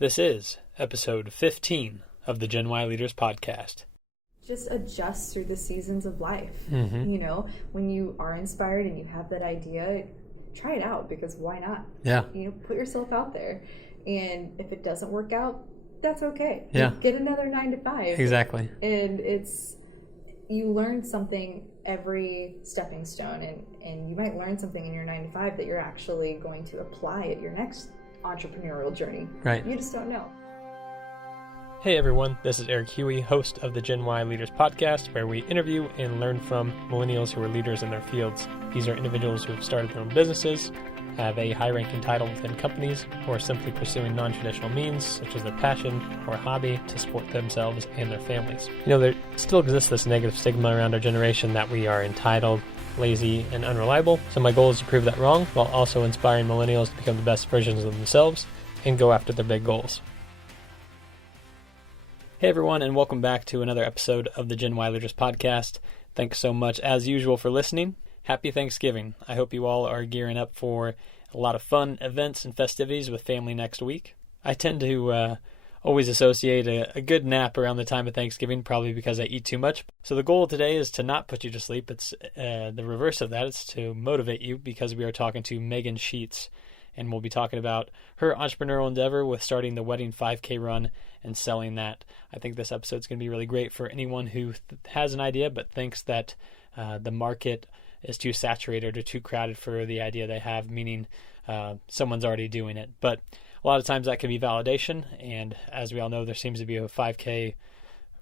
This is episode 15 of the Gen Y Leaders podcast. Just adjust through the seasons of life. Mm-hmm. You know, when you are inspired and you have that idea, try it out, because why not? Yeah. You know, put yourself out there. And if it doesn't work out, that's okay. Yeah. Get another 9 to 5. Exactly. And you learn something every stepping stone, and you might learn something in your 9 to 5 that you're actually going to apply at your next entrepreneurial journey. Right. You just don't know. Hey everyone, this is Eric Huey, host of the Gen Y Leaders podcast, where we interview and learn from millennials who are leaders in their fields. These are individuals who have started their own businesses, have a high-ranking title within companies, or are simply pursuing non-traditional means, such as their passion or hobby, to support themselves and their families. You know, there still exists this negative stigma around our generation that we are entitled, lazy, and unreliable. So my goal is to prove that wrong, while also inspiring millennials to become the best versions of themselves and go after their big goals. Hey everyone, and welcome back to another episode of the Gen Y Leaders podcast. Thanks so much, as usual, for listening. Happy Thanksgiving. I hope you all are gearing up for a lot of fun events and festivities with family next week. I tend to always associate a good nap around the time of Thanksgiving, probably because I eat too much. So the goal today is to not put you to sleep. It's the reverse of that. It's to motivate you, because we are talking to Megan Sheets, and we'll be talking about her entrepreneurial endeavor with starting the wedding 5K run and selling that. I think this episode is going to be really great for anyone who has an idea but thinks that the market is too saturated or too crowded for the idea they have, meaning someone's already doing it. But a lot of times that can be validation, and as we all know, there seems to be a 5K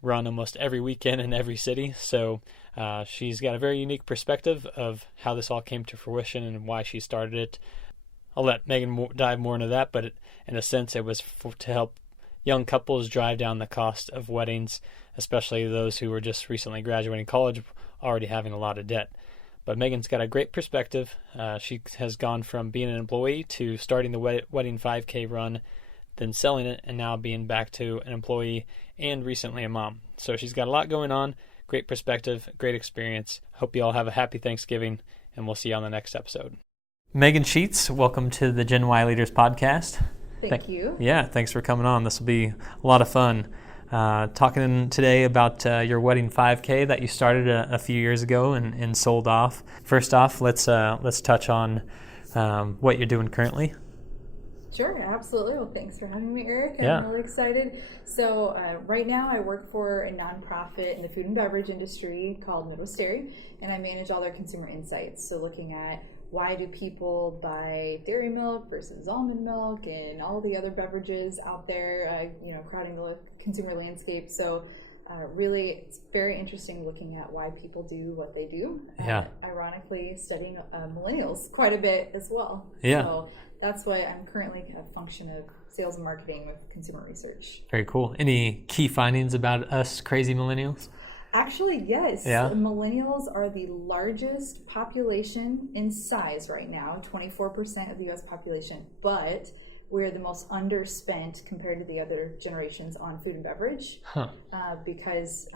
run almost every weekend in every city. So she's got a very unique perspective of how this all came to fruition and why she started it. I'll let Megan dive more into that, but in a sense it was to help young couples drive down the cost of weddings, especially those who were just recently graduating college, already having a lot of debt. But Megan's got a great perspective. She has gone from being an employee to starting the wedding 5K run, then selling it, and now being back to an employee and recently a mom. So she's got a lot going on, great perspective, great experience. Hope you all have a happy Thanksgiving, and we'll see you on the next episode. Megan Sheets, welcome to the Gen Y Leaders podcast. Thank you. Yeah, thanks for coming on. This will be a lot of fun. Talking today about your wedding 5K that you started a few years ago and sold off. First off, let's touch on what you're doing currently. Sure, absolutely. Well, thanks for having me, Eric. Yeah. I'm really excited. So right now I work for a nonprofit in the food and beverage industry called Midwest Dairy, and I manage all their consumer insights. So looking at why do people buy dairy milk versus almond milk and all the other beverages out there, crowding the consumer landscape. So really, it's very interesting looking at why people do what they do. Yeah. Ironically, studying millennials quite a bit as well. Yeah. So that's why I'm currently a function of sales and marketing with consumer research. Very cool. Any key findings about us crazy millennials? Actually, yes. Yeah. Millennials are the largest population in size right now, 24% of the U.S. population, but we're the most underspent compared to the other generations on food and beverage. Because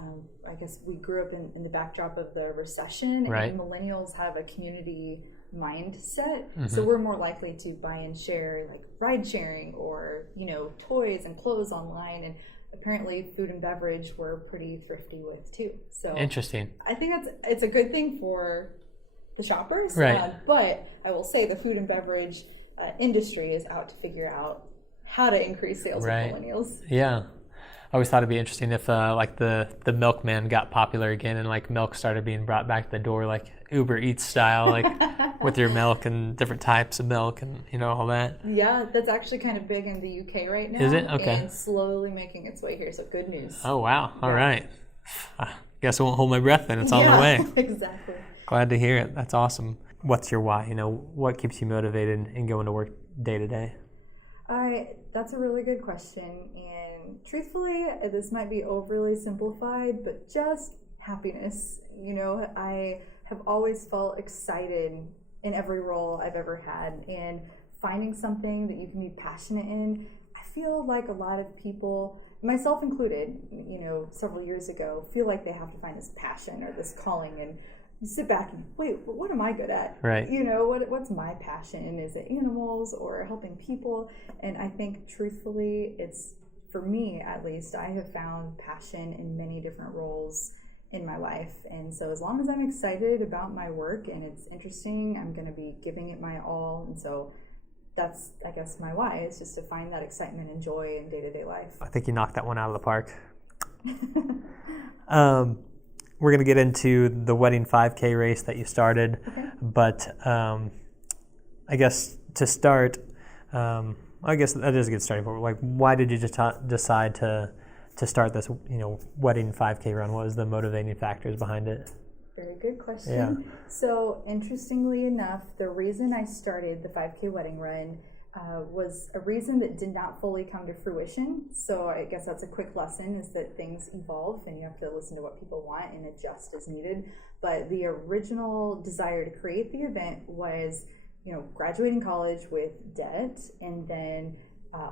I guess we grew up in the backdrop of the recession, right. And millennials have a community mindset, Mm-hmm. So we're more likely to buy and share, like ride sharing or toys and clothes online, and apparently food and beverage we're pretty thrifty with too. So interesting. I think it's a good thing for the shoppers, right. But I will say the food and beverage industry is out to figure out how to increase sales right. with millennials. Yeah. I always thought it'd be interesting if like the milkman got popular again and like milk started being brought back to the door, like Uber Eats style, like with your milk and different types of milk and all that. Yeah, that's actually kind of big in the UK right now. Is it? Okay. And slowly making its way here, so good news. Oh wow. All right. I guess I won't hold my breath then. It's on the way. Exactly. Glad to hear it. That's awesome. What's your why? What keeps you motivated in going to work day to day? That's a really good question, and truthfully, this might be overly simplified, but just happiness. I have always felt excited in every role I've ever had, and finding something that you can be passionate in. I feel like a lot of people, myself included, several years ago, feel like they have to find this passion or this calling, and you sit back and wait, what am I good at? Right. You know, what's my passion? Is it animals or helping people? And I think truthfully, it's, for me at least, I have found passion in many different roles in my life. And so as long as I'm excited about my work and it's interesting, I'm going to be giving it my all. And so that's, I guess, my why, is just to find that excitement and joy in day-to-day life. I think you knocked that one out of the park. We're going to get into the wedding 5K race that you started, Okay. but I guess to start, I guess that is a good starting point. Like, why did you just decide to start this, wedding 5K run? What was the motivating factors behind it? Very good question. Yeah. So interestingly enough, the reason I started the 5K wedding run was a reason that did not fully come to fruition. So I guess that's a quick lesson, is that things evolve and you have to listen to what people want and adjust as needed. But the original desire to create the event was, graduating college with debt, and then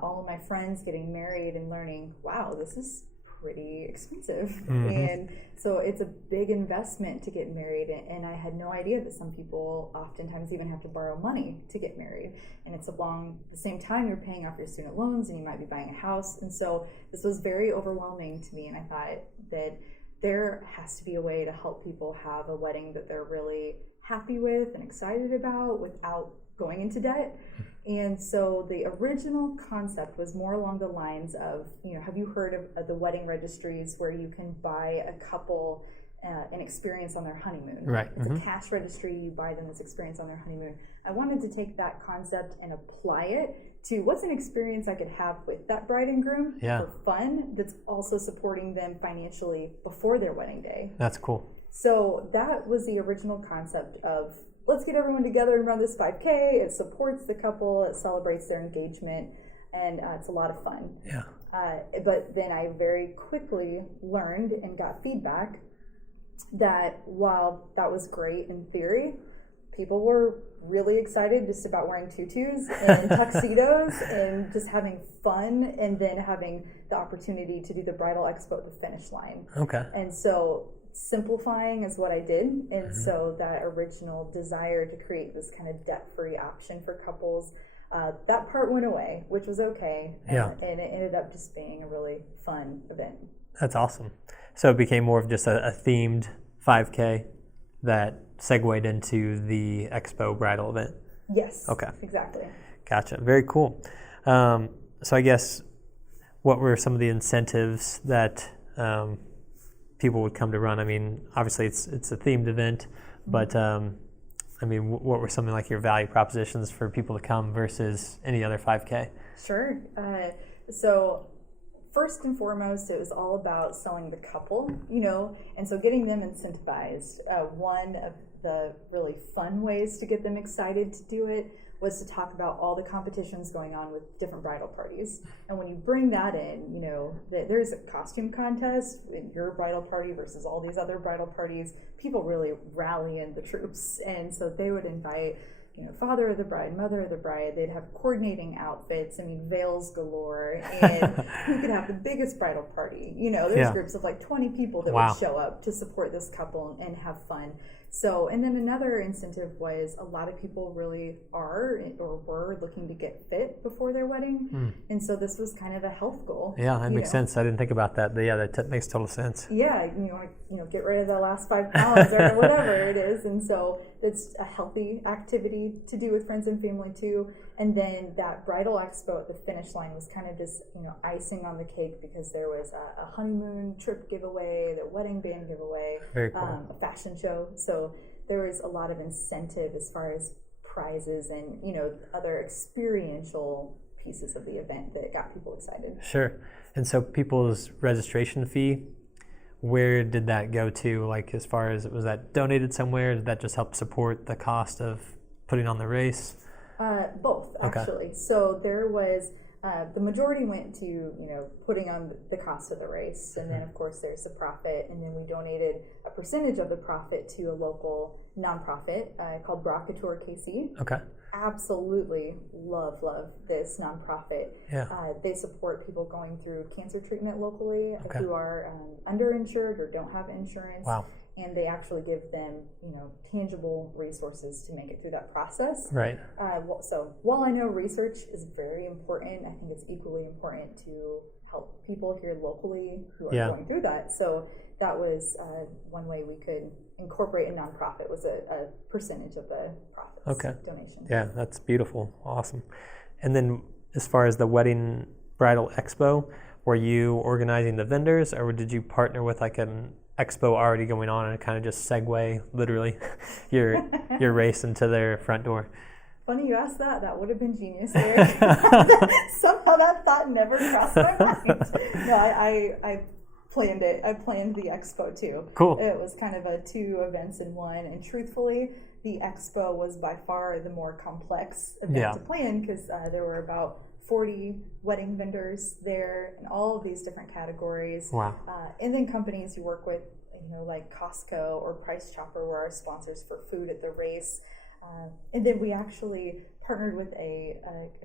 all of my friends getting married and learning, wow, this is pretty expensive. Mm-hmm. And so it's a big investment to get married, and I had no idea that some people oftentimes even have to borrow money to get married, and it's along the same time you're paying off your student loans and you might be buying a house. And so this was very overwhelming to me, and I thought that there has to be a way to help people have a wedding that they're really happy with and excited about without going into debt. And so the original concept was more along the lines of, have you heard of the wedding registries where you can buy a couple an experience on their honeymoon? Right. It's a cash registry, you buy them this experience on their honeymoon. I wanted to take that concept and apply it to what's an experience I could have with that bride and groom for fun that's also supporting them financially before their wedding day. That's cool. So that was the original concept of, let's get everyone together and run this 5K. It supports the couple, it celebrates their engagement, and it's a lot of fun. Yeah. But then I very quickly learned and got feedback that while that was great in theory, people were really excited just about wearing tutus and tuxedos and just having fun, and then having the opportunity to do the bridal expo at the finish line. Okay. And so simplifying is what I did. And so that original desire to create this kind of debt-free option for couples, that part went away, which was okay. Yeah. And it ended up just being a really fun event. That's awesome. So it became more of just a themed 5K that segued into the expo bridal event. Yes. Okay. Exactly. Gotcha. Very cool. So I guess, what were some of the incentives that people would come to run? I mean, obviously it's a themed event, but what were some of like your value propositions for people to come versus any other 5K? Sure. So first and foremost, it was all about selling the couple, and so getting them incentivized. One of the really fun ways to get them excited to do it was to talk about all the competitions going on with different bridal parties. And when you bring that in, there's a costume contest in your bridal party versus all these other bridal parties. People really rally in the troops. And so they would invite, father of the bride, mother of the bride. They'd have coordinating outfits, veils galore, and who could have the biggest bridal party. There's groups of like 20 people that would show up to support this couple and have fun. So, and then another incentive was, a lot of people really are or were looking to get fit before their wedding. And so this was kind of a health goal. Yeah, that makes sense. I didn't think about that. But yeah, that makes total sense. Yeah, you want to get rid of the last 5 pounds or whatever it is. And so it's a healthy activity to do with friends and family too. And then that bridal expo at the finish line was kind of just, icing on the cake, because there was a honeymoon trip giveaway, the wedding band giveaway, Very cool. a fashion show. So there was a lot of incentive as far as prizes and, other experiential pieces of the event that got people excited. Sure. And so people's registration fee, where did that go to? Like, as far as, was that donated somewhere? Did that just help support the cost of putting on the race? Both, actually. Okay. So there was, the majority went to, putting on the cost of the race. And then, of course, there's the profit. And then we donated a percentage of the profit to a local nonprofit called Bra Couture KC. Okay. Absolutely love this nonprofit. Yeah. They support people going through cancer treatment locally, okay. who are underinsured or don't have insurance. Wow. and they actually give them, tangible resources to make it through that process. Right. So while I know research is very important, I think it's equally important to help people here locally who are going through that. So that was one way we could incorporate a nonprofit, was a percentage of the profits donation. Yeah, that's beautiful. Awesome. And then as far as the wedding bridal expo, were you organizing the vendors, or did you partner with like an expo already going on and kind of just segue literally your race into their front door? Funny you asked that. That would have been genius, Eric. Somehow that thought never crossed my mind. No, I planned it. I planned the expo too. Cool. It was kind of a 2 events in one, and truthfully, the expo was by far the more complex event to plan, because there were about 40 wedding vendors there in all of these different categories. Wow. And then companies you work with, like Costco or Price Chopper were our sponsors for food at the race. And then we actually partnered with a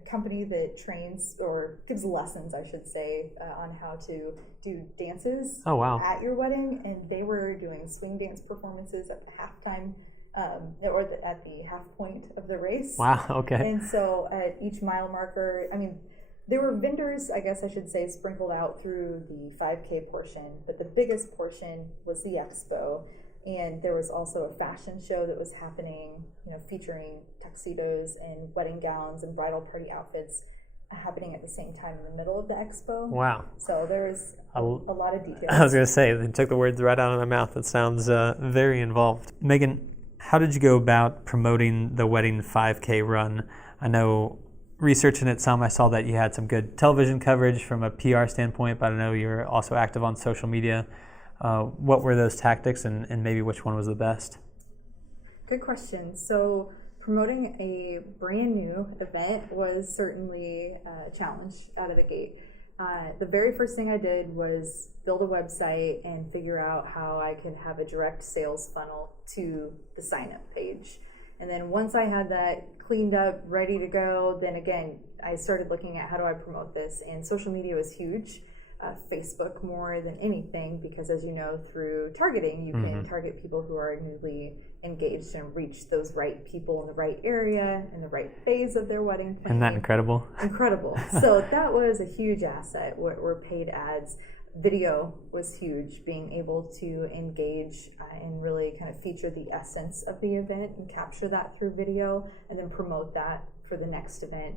company that trains, or gives lessons, I should say, on how to do dances at your wedding. And they were doing swing dance performances at the halftime or at the half point of the race. Wow, okay. And so at each mile marker, there were vendors, I guess I should say, sprinkled out through the 5K portion, but the biggest portion was the expo. And there was also a fashion show that was happening, featuring tuxedos and wedding gowns and bridal party outfits happening at the same time in the middle of the expo. Wow. So there's a lot of details. I was going to say, they took the words right out of my mouth. It sounds very involved. Megan, how did you go about promoting the wedding 5K run? I know, researching it some, I saw that you had some good television coverage from a PR standpoint, but I know you're also active on social media. What were those tactics, and maybe which one was the best? Good question. So promoting a brand new event was certainly a challenge out of the gate. The very first thing I did was build a website and figure out how I could have a direct sales funnel to the sign-up page. And then once I had that cleaned up, ready to go, then again, I started looking at how do I promote this, and social media was huge. Facebook more than anything, because as you know, through targeting, you can target people who are newly engaged and reach those right people in the right area in the right phase of their wedding planning. Isn't that incredible? Incredible. So that was a huge asset, were paid ads. Video was huge, being able to engage and really kind of feature the essence of the event and capture that through video, and then promote that for the next event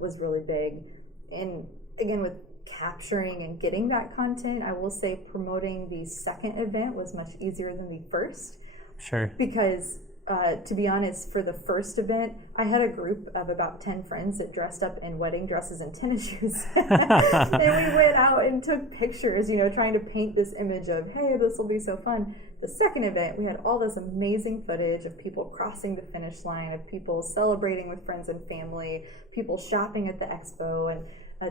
was really big. And again, with capturing and getting that content, I will say promoting the second event was much easier than the first. Sure. Because to be honest, for the first event, I had a group of about 10 friends that dressed up in wedding dresses and tennis shoes. And we went out and took pictures, trying to paint this image of, hey, this will be so fun. The second event, we had all this amazing footage of people crossing the finish line, of people celebrating with friends and family, people shopping at the expo, and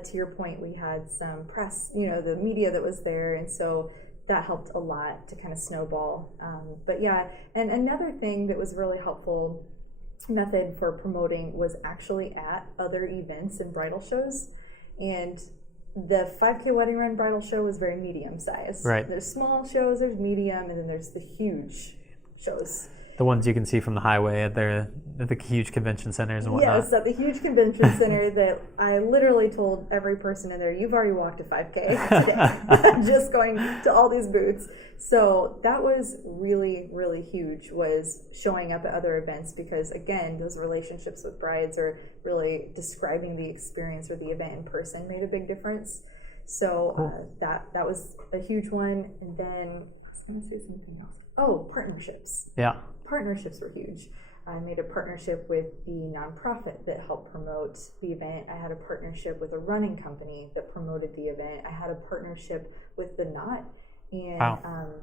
to your point, we had some press, the media that was there, and so that helped a lot to kind of snowball. But yeah, and another thing that was really helpful method for promoting was actually at other events and bridal shows. And the 5K Wedding Run bridal show was very medium sized. Right. There's small shows, there's medium, and then there's the huge shows. The ones you can see from the highway at the huge convention centers and whatnot. Yes, at the huge convention center that I literally told every person in there, you've already walked a 5K today, just going to all these booths. So that was really, really huge, was showing up at other events, because again, those relationships with brides are really describing the experience or the event in person made a big difference. So cool. That was a huge one. And then I was going to say something else. Oh, partnerships. Yeah. Partnerships were huge. I made a partnership with the nonprofit that helped promote the event. I had a partnership with a running company that promoted the event. I had a partnership with The Knot and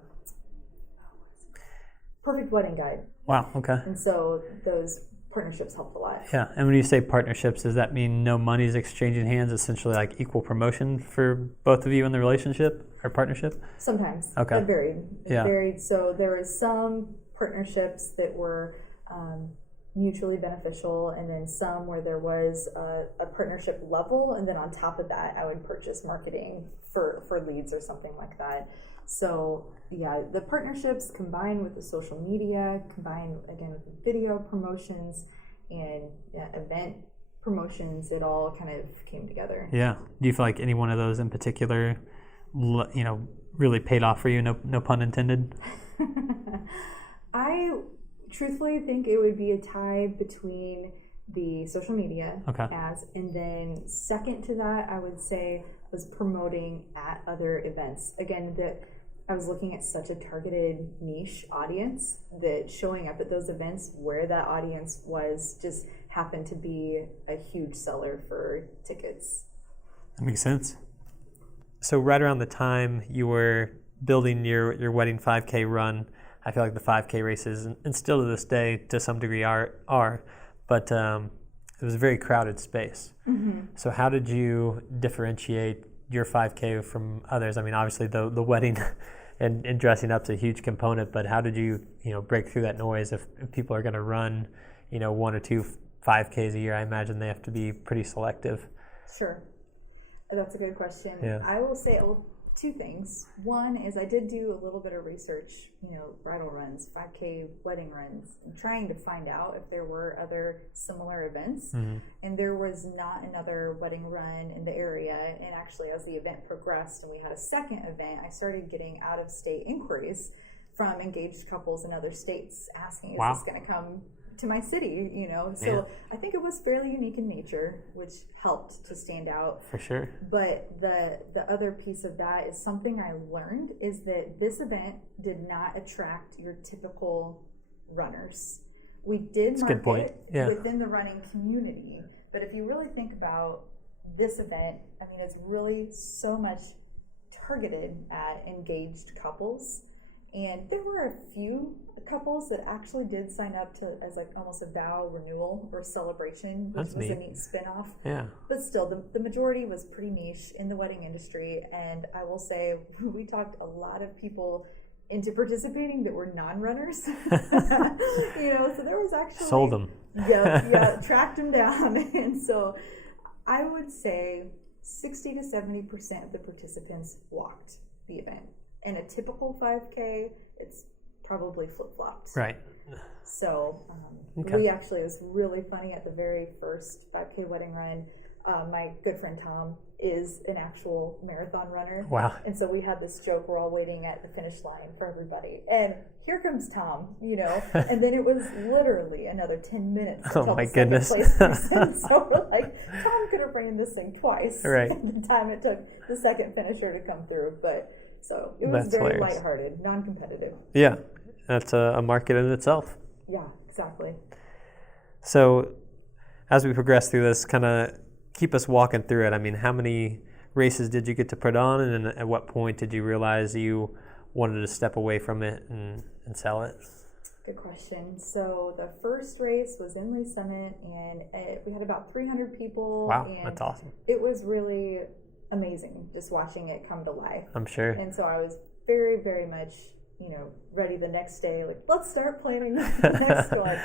Perfect Wedding Guide. Wow, okay. And so those partnerships helped a lot. Yeah, and when you say partnerships, does that mean no money's exchanging hands, essentially like equal promotion for both of you in the relationship or partnership? Sometimes. Okay. It varied. So there was some partnerships that were mutually beneficial, and then some where there was a partnership level, and then on top of that I would purchase marketing for leads or something like that. So yeah, the partnerships combined with the social media, combined again with the video promotions and event promotions, it all kind of came together. Yeah. Do you feel like any one of those in particular, really paid off for you? No pun intended. I truthfully think it would be a tie between the social media ads, and then second to that, I would say was promoting at other events. Again, that I was looking at such a targeted niche audience that showing up at those events where that audience was just happened to be a huge seller for tickets. That makes sense. So right around the time you were building your wedding 5K run, I feel like the 5K races, and still to this day to some degree are, but it was a very crowded space. Mm-hmm. So how did you differentiate your 5K from others? I mean, obviously the wedding and dressing up's a huge component, but how did you break through that noise? If people are going to run 1 or 2 5Ks a year, I imagine they have to be pretty selective. Sure, that's a good question. Yeah. I will say 2 things. One is I did do a little bit of research, bridal runs, 5K wedding runs, and trying to find out if there were other similar events. Mm-hmm. And there was not another wedding run in the area. And actually, as the event progressed and we had a second event, I started getting out-of-state inquiries from engaged couples in other states asking, is this going to come to my city, So yeah. I think it was fairly unique in nature, which helped to stand out. For sure. But the other piece of that is something I learned is that this event did not attract your typical runners. We did market within the running community, but if you really think about this event, I mean, it's really so much targeted at engaged couples. And there were a few couples that actually did sign up to as like almost a vow renewal or celebration, which was a neat spinoff. Yeah. But still, the majority was pretty niche in the wedding industry. And I will say, we talked a lot of people into participating that were non-runners. So there was actually... Sold them. Yeah, tracked them down. And so I would say 60 to 70% of the participants walked the event. And a typical 5K, it's probably flip-flopped. Right. So we actually, it was really funny at the very first 5K wedding run. My good friend Tom is an actual marathon runner. Wow. And so we had this joke, we're all waiting at the finish line for everybody. And here comes Tom, and then it was literally another 10 minutes until the second place person. So we're like, Tom could have ran this thing twice. Right. The time it took the second finisher to come through. But so it was very lighthearted, non-competitive. Yeah, that's a market in itself. Yeah, exactly. So as we progress through this, kind of keep us walking through it. I mean, how many races did you get to put on, and at what point did you realize you wanted to step away from it and sell it? Good question. So the first race was in Lee Summit, and we had about 300 people. Wow, and that's awesome. It was really amazing just watching it come to life. I'm sure. And so I was very, very much, ready the next day, like, let's start planning the next one.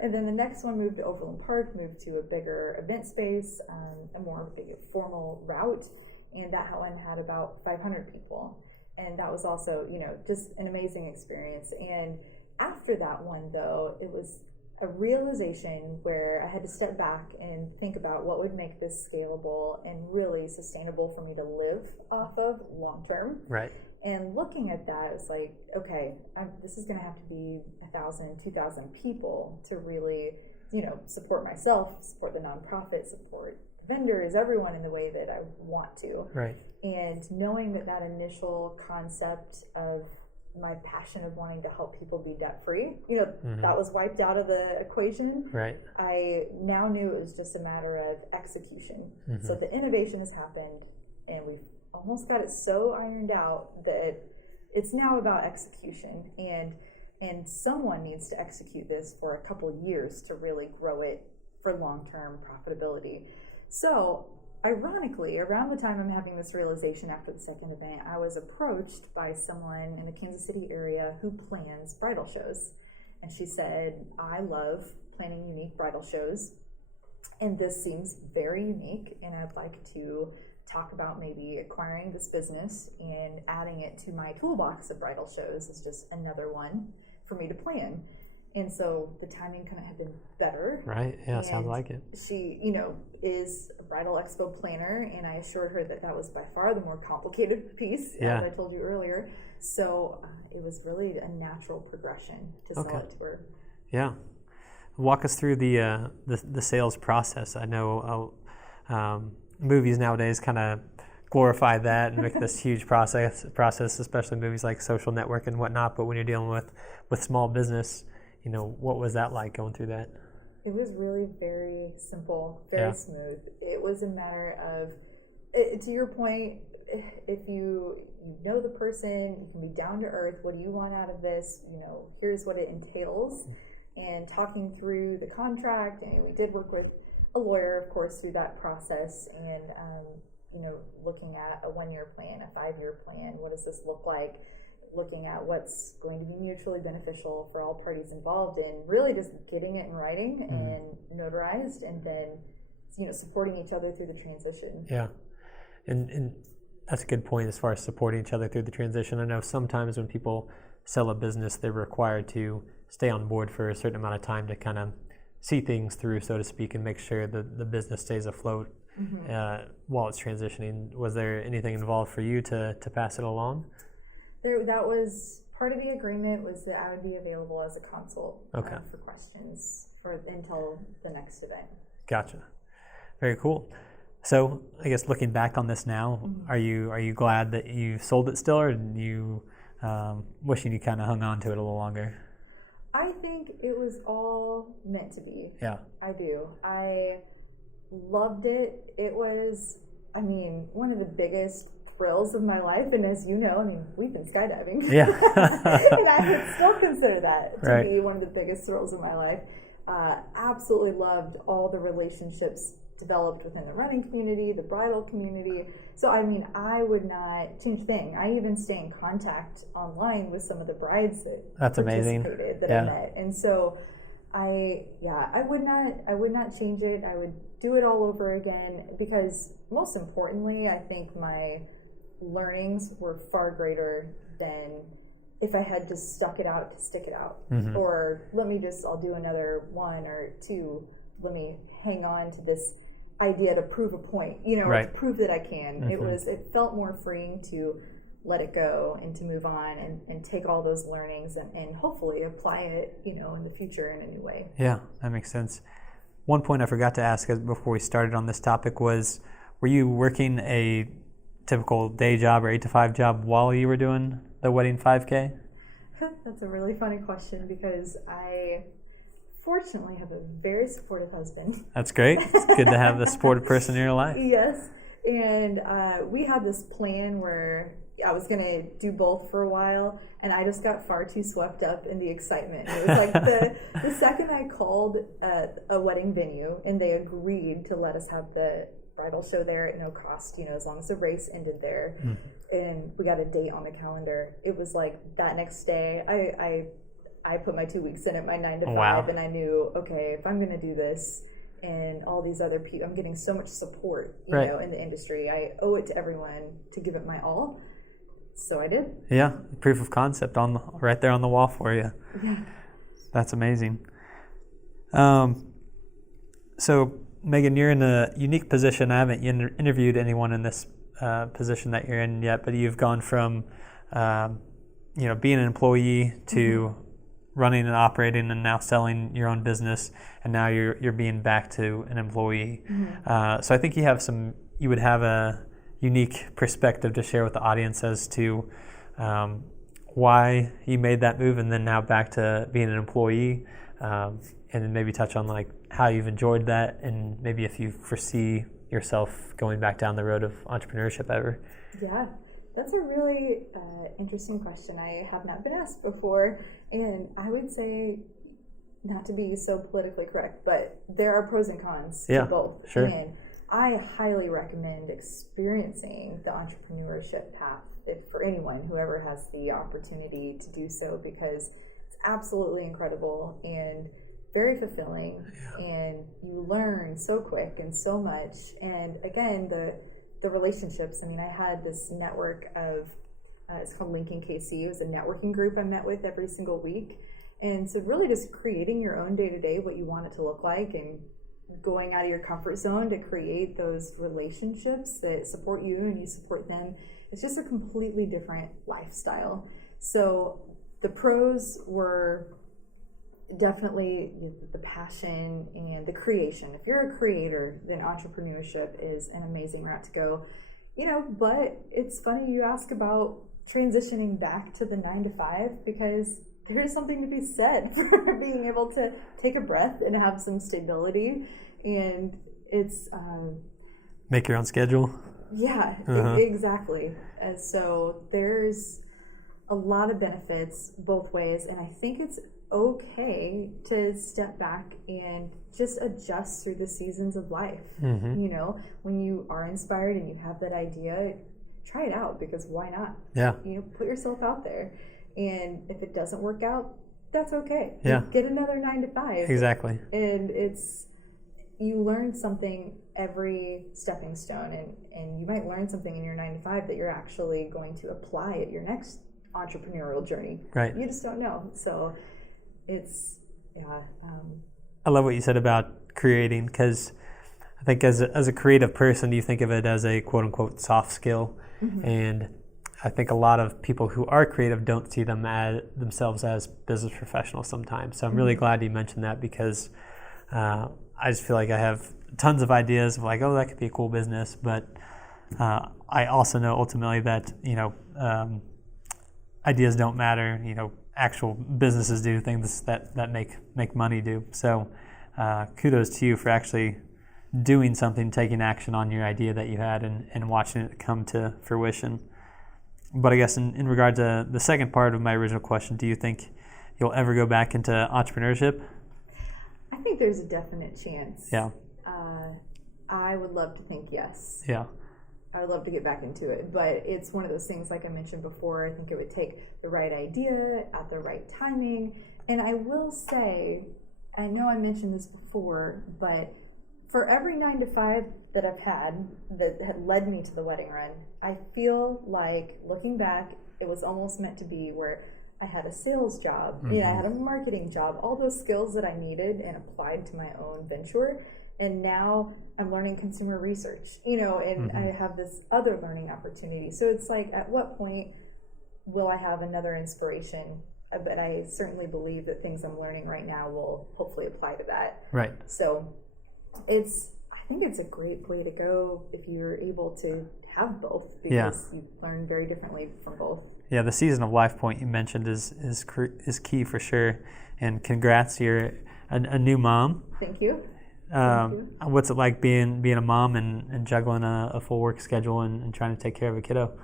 And then the next one moved to Overland Park, moved to a bigger event space, a more formal route. And that one had about 500 people. And that was also, just an amazing experience. And after that one, though, it was a realization where I had to step back and think about what would make this scalable and really sustainable for me to live off of long term. Right. And looking at that, it was like, okay, this is going to have to be 1,000, 2,000 people to really, support myself, support the nonprofit, support vendors, everyone in the way that I want to. Right. And knowing that initial concept of my passion of wanting to help people be debt-free, that was wiped out of the equation. Right. I now knew it was just a matter of execution. Mm-hmm. So the innovation has happened, and we've almost got it so ironed out that it's now about execution. And someone needs to execute this for a couple years to really grow it for long-term profitability. So ironically, around the time I'm having this realization after the second event, I was approached by someone in the Kansas City area who plans bridal shows. And she said, I love planning unique bridal shows. And this seems very unique, and I'd like to talk about maybe acquiring this business and adding it to my toolbox of bridal shows is just another one for me to plan. And so the timing couldn't have been better. Right. Yeah, sounds like it. She, is a bridal expo planner, and I assured her that was by far the more complicated piece, as I told you earlier. So it was really a natural progression to sell it to her. Yeah. Walk us through the sales process. I know movies nowadays kind of glorify that and make this huge process, especially movies like Social Network and whatnot. But when you're dealing with small business, what was that like going through that? It was really very simple, very smooth. It was a matter of, to your point, if you know the person, you can be down to earth. What do you want out of this? Here's what it entails. And talking through the contract, and we did work with a lawyer, of course, through that process, and looking at a 1-year plan, a 5-year plan. What does this look like? Looking at what's going to be mutually beneficial for all parties involved, and really just getting it in writing and notarized, and then supporting each other through the transition. Yeah, and that's a good point as far as supporting each other through the transition. I know sometimes when people sell a business, they're required to stay on board for a certain amount of time to kind of see things through, so to speak, and make sure that the business stays afloat while it's transitioning. Was there anything involved for you to pass it along? That was part of the agreement, was that I would be available as a consult for questions until the next event. Gotcha. Very cool. So I guess looking back on this now, are you glad that you sold it still, or are you wishing you kind of hung on to it a little longer? I think it was all meant to be. Yeah. I do. I loved it. It was, one of the biggest thrills of my life, and as you know, we've been skydiving. Yeah. And I would still consider that to be one of the biggest thrills of my life. Absolutely loved all the relationships developed within the running community, the bridal community. So I would not change a thing. I even stay in contact online with some of the brides that participated, that I met. And so I would not change it. I would do it all over again, because most importantly, I think my learnings were far greater than if I had just stuck it out to stick it out, or I'll do another 1 or 2. Let me hang on to this idea to prove a point, or to prove that I can. It felt more freeing to let it go and to move on and take all those learnings and hopefully apply it, in the future in a new way. Yeah, that makes sense. One point I forgot to ask before we started on this topic was, were you working a typical day job or 8 to 5 job while you were doing the wedding 5K? That's a really funny question, because I fortunately have a very supportive husband. That's great. It's good to have the supportive person in your life. Yes. And we had this plan where I was going to do both for a while, and I just got far too swept up in the excitement. It was like the second I called a wedding venue and they agreed to let us have the bridal show there at no cost, as long as the race ended there, and we got a date on the calendar. It was like that next day, I put my 2 weeks in at my 9 to 5, and I knew, okay, if I'm going to do this, and all these other people, I'm getting so much support, you know, in the industry. I owe it to everyone to give it my all. So I did. Yeah, proof of concept right there on the wall for you. Yeah. That's amazing. So, Megan, you're in a unique position. I haven't interviewed anyone in this position that you're in yet, but you've gone from, being an employee to running and operating and now selling your own business, and now you're being back to an employee. So I think you would have a unique perspective to share with the audience as to why you made that move and then now back to being an employee, and then maybe touch on like how you've enjoyed that, and maybe if you foresee yourself going back down the road of entrepreneurship ever. Yeah. That's a really interesting question. I have not been asked before, and I would say, not to be so politically correct, but there are pros and cons to both. Sure. And I highly recommend experiencing the entrepreneurship path for anyone who ever has the opportunity to do so, because it's absolutely incredible. And very fulfilling, and you learn so quick and so much. And again, the relationships. I mean, I had this network of it's called Lincoln KC. It was a networking group I met with every single week. And so really just creating your own day-to-day, what you want it to look like, and going out of your comfort zone to create those relationships that support you and you support them. It's just a completely different lifestyle. So the pros were definitely the passion and the creation. If you're a creator, then entrepreneurship is an amazing route to go. But it's funny you ask about transitioning back to the 9-to-5, because there is something to be said for being able to take a breath and have some stability. And it's make your own schedule. Yeah, exactly. And so there's a lot of benefits both ways, and I think it's okay to step back and just adjust through the seasons of life. When you are inspired and you have that idea, try it out, because why not? Yeah. Put yourself out there, and if it doesn't work out, that's okay. Yeah. Get another 9-to-5. Exactly. And you learn something every stepping stone, and you might learn something in your 9-to-5 that you're actually going to apply at your next entrepreneurial journey. Right. You just don't know. So it's, I love what you said about creating, because I think as a creative person, you think of it as a quote unquote soft skill. And I think a lot of people who are creative don't see themselves as business professionals sometimes. So I'm really glad you mentioned that, because I just feel like I have tons of ideas of like, oh, that could be a cool business. But I also know ultimately that, ideas don't matter. Actual businesses do things that make money do. So kudos to you for actually doing something, taking action on your idea that you had, and watching it come to fruition. But I guess in regard to the second part of my original question, do you think you'll ever go back into entrepreneurship? I think there's a definite chance. Yeah. I would love to think yes. Yeah. I would love to get back into it, but it's one of those things, like I mentioned before, I think it would take the right idea at the right timing. And I will say, I know I mentioned this before, but for every 9-to-5 that I've had that had led me to the wedding run, I feel like, looking back, it was almost meant to be, where I had a sales job, I had a marketing job, all those skills that I needed and applied to my own venture. And now I'm learning consumer research, and I have this other learning opportunity. So it's like, at what point will I have another inspiration? But I certainly believe that things I'm learning right now will hopefully apply to that. Right. So I think it's a great way to go if you're able to have both, because you learn very differently from both. Yeah, the season of life point you mentioned is key for sure. And congrats, you're a new mom. Thank you. What's it like being a mom and juggling a full work schedule and trying to take care of a kiddo?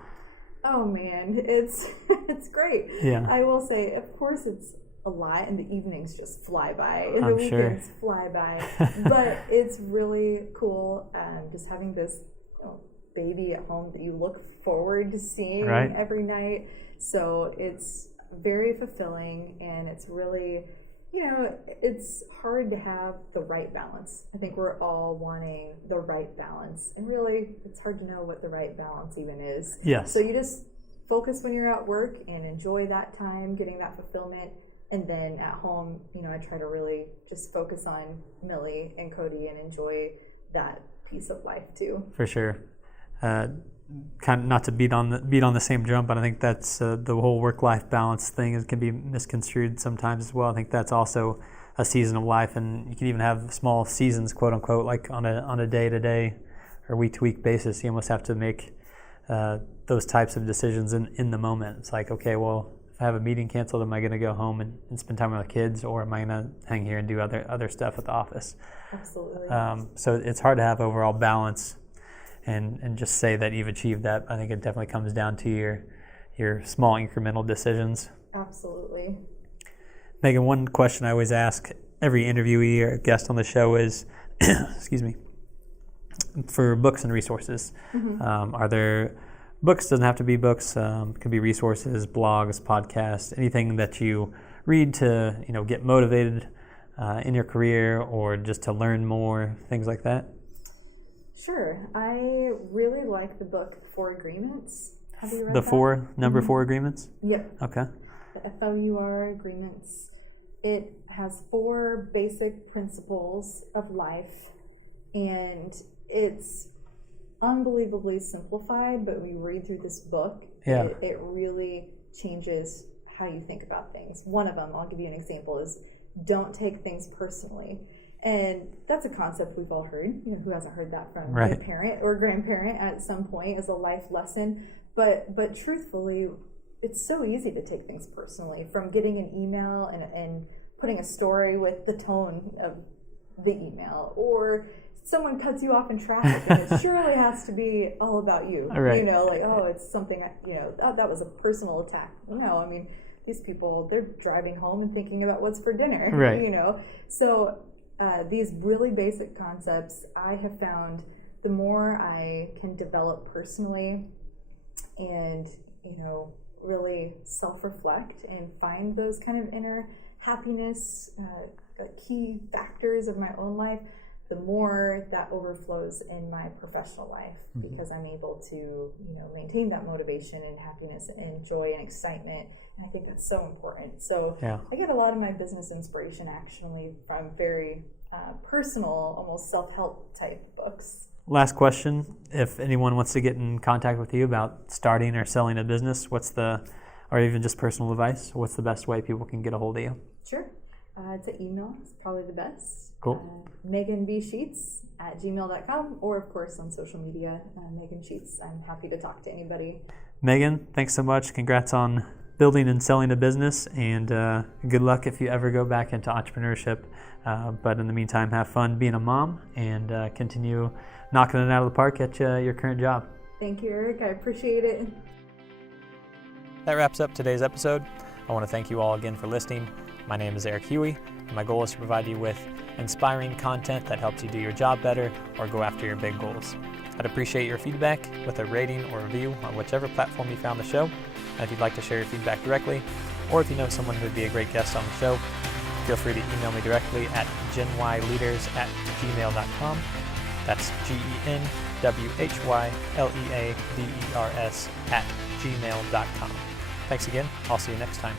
Oh man, it's great. Yeah. I will say, of course, it's a lot, and the evenings just fly by, and the weekends fly by. But it's really cool, just having this baby at home that you look forward to seeing every night. So it's very fulfilling, and it's really, it's hard to have the right balance. I think we're all wanting the right balance, and really it's hard to know what the right balance even is. Yes. So you just focus when you're at work and enjoy that time, getting that fulfillment. And then at home, I try to really just focus on Millie and Cody and enjoy that piece of life too. For sure. Kind of not to beat on the same drum, but I think that's the whole work-life balance thing can be misconstrued sometimes as well. I think that's also a season of life, and you can even have small seasons, quote unquote, like on a day-to-day or week-to-week basis. You almost have to make those types of decisions in the moment. It's like, okay, well, if I have a meeting canceled, am I going to go home and spend time with my kids, or am I going to hang here and do other stuff at the office? Absolutely. So it's hard to have overall balance and just say that you've achieved that. I think it definitely comes down to your small incremental decisions. Absolutely. Megan, one question I always ask every interviewee or guest on the show is, excuse me, for books and resources. Are there books? Doesn't have to be books. Could be resources, blogs, podcasts, anything that you read to get motivated in your career or just to learn more, things like that? Sure. I really like the book Four Agreements. Have you read The that? four agreements? Yep. Okay. The FOUR agreements. It has 4 basic principles of life, and it's unbelievably simplified, but when you read through this book, it really changes how you think about things. One of them, I'll give you an example, is don't take things personally. And that's a concept we've all heard. Who hasn't heard that from a parent or grandparent at some point as a life lesson? But truthfully, it's so easy to take things personally, from getting an email and putting a story with the tone of the email, or someone cuts you off in traffic and it surely has to be all about you. Right. It's something, that was a personal attack. No, I mean, these people, they're driving home and thinking about what's for dinner. Right. So these really basic concepts, I have found the more I can develop personally and, really self-reflect and find those kind of inner happiness, key factors of my own life, the more that overflows in my professional life, because I'm able to, maintain that motivation and happiness and joy and excitement. And I think that's so important. So I get a lot of my business inspiration actually from very personal, almost self-help type books. Last question. If anyone wants to get in contact with you about starting or selling a business, or even just personal advice, what's the best way people can get a hold of you? Sure. It's an email. It's probably the best. Cool. meganbsheets@gmail.com, or of course on social media, Megan Sheets. I'm happy to talk to anybody. Megan, thanks so much. Congrats on building and selling a business, and good luck if you ever go back into entrepreneurship. But in the meantime, have fun being a mom and continue knocking it out of the park at your current job. Thank you, Eric. I appreciate it. That wraps up today's episode. I want to thank you all again for listening. My name is Eric Huey, and my goal is to provide you with inspiring content that helps you do your job better or go after your big goals. I'd appreciate your feedback with a rating or review on whichever platform you found the show. And if you'd like to share your feedback directly, or if you know someone who would be a great guest on the show, feel free to email me directly at genwhyleaders@gmail.com. That's GENWHYLEADERS@gmail.com. Thanks again. I'll see you next time.